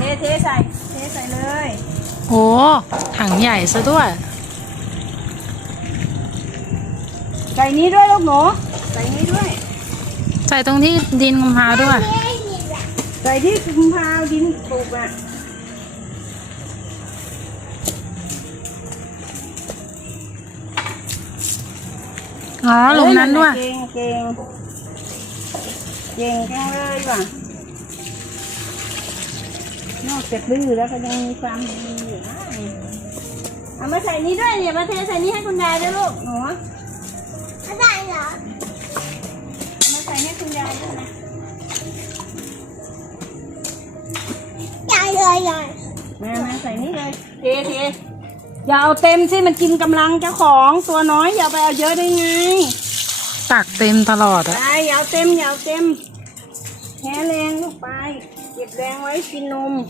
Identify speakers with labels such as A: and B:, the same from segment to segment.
A: เทใส่เลย
B: โอ้ถังใหญ่ซะด้วย
A: ใส่นี้ด้วยลูกหนูใส่นี้ด้วย
B: ใส่ตรงที่ดินกุมภาด้วย
A: ใส่ที่กุมภาดินปลูกอ่ะ
B: อ๋อหลุมนั้นด้วย
A: เก่งจังเลยว่ะนอกจากดื้อแล้วก็ยังมีความดีอยู่นะเอามาใส่นี้ด้วยเนี่ยมาเทใส่นี้ให้คุณยายด้วยลูกหนูไม่ได้เหรอมาใส่ให้คุณยายด้วยนะยายมาใส่นี่เลยเทอย่าเอาเต็มสิมันกินกำลังเจ้าของตัวน้อยอย่าไปเอาเยอะได้ไง
B: ตักเต็มตลอดอะ
A: ไปอย่าเอาเต็มแค่แรงลูกไปเก็บแรงไว้กินนม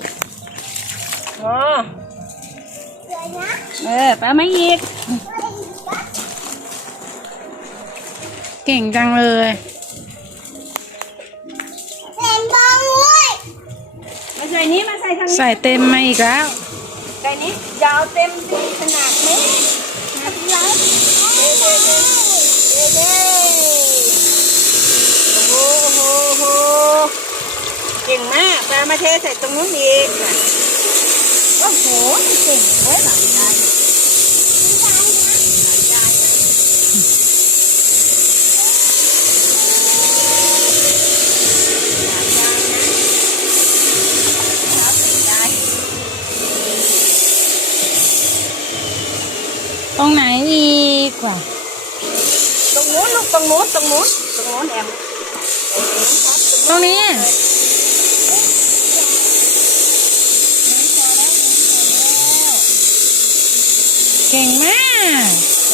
A: ไปไม่อีก
B: เก่งจังเลย
A: มาใส่นี้มาใส่ทางนี้
B: ใส่เต็มมาอีกแล้ว
A: ใส่นี้ยาวเต็มสิขนาดนี้นะพี่รักเด้โอ้โหเก่งมากมาเทใส่ตรงนู้นอีกโอ้โหเก่งเลยหลานยาย
B: ตรงไหนอีกว่ะ
A: ตรงนู้นลูกตรงนู้นแอม
B: ตรงนี้เก่งมาก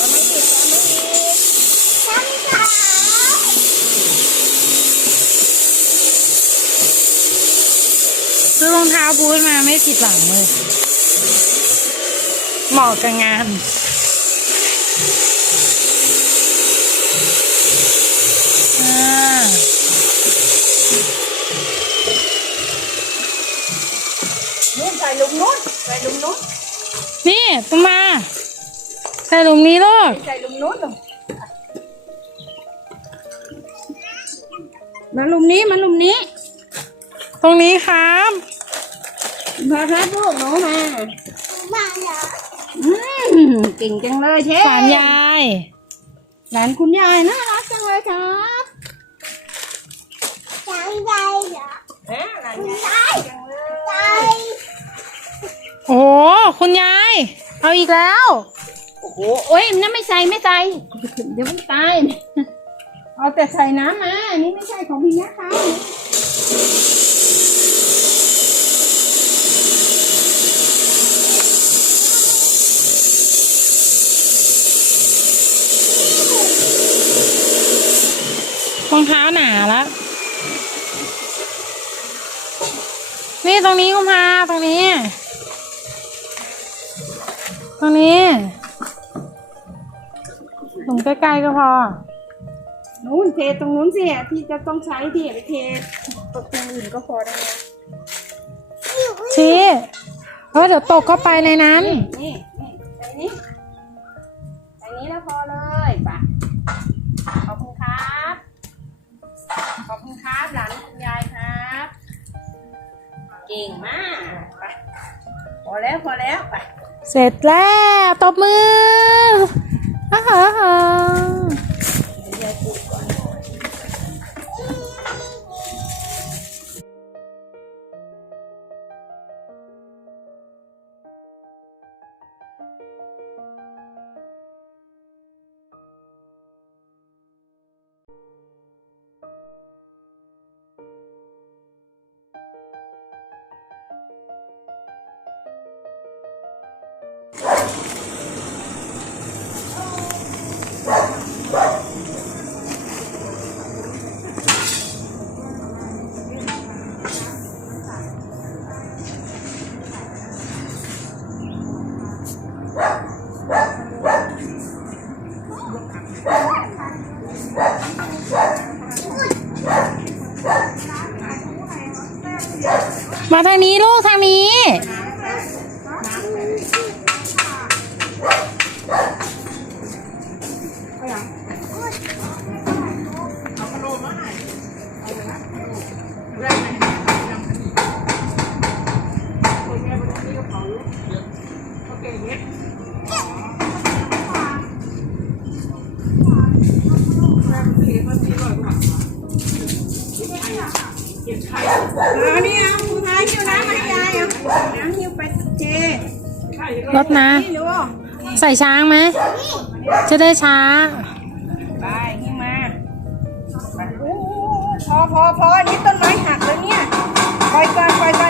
B: ซื้อรองเท้าบูทมาไม่ผิดหวังเลยเหมาะกับงาน
A: นู่นใส่หลุมนู้น
B: นี่ตุ้มมาใส่หลุมนี้ลูก
A: ใส่หลุมนู้นมาหลุมนี้
B: ตรงนี้ครับ
A: มาครับลูกหนูมาเก่งจังเลยเชฟ
B: หลานยาย
A: หลานคุณยายน่ารักจังเลยครับหลานยายเหรอหลานยายจังเลย
B: โอ้คุณยายเอาอีกแล้ว
A: โอ้โหโอ้ยนั่นไม่ใส่เดี๋ยวมันตายเอาแต่ใส่น้ำมาอันนี้ไม่ใช่ของพี่นะคะ
B: รองเท้าหนาแล้วนี่ตรงนี้กุมภาตรงนี้ตรงใกล้ๆก็พอ
A: นู้นเทตรงนู้นสิที่จะต้องใช้ที่ไปเทตรงอื่นก็พอได้
B: ชี้เดี๋ยวตกเข้าไปในนั้น
A: นี่ใส่นี้แล้วพอเลยป่ะขอบคุณครับหลานคุณยายครับเก่งมากไปพอแล้วไป
B: เสร็จแล้วตบมือ
A: ยายปลูกก่อน
B: มาทางนี้ลูกทางนี้
A: เอานี่เอาคุณพายหิ้วน้ำมาให้ยายเอาน้ำหิ้วไปเจ
B: รถนะ
A: นี่ดู
B: ใส่ช้างไหม จะได้ช้า
A: ไปหิ้วมาโอ้พออันนี้ต้นไม้หักแล้วเนี่ยปล่อยก่อน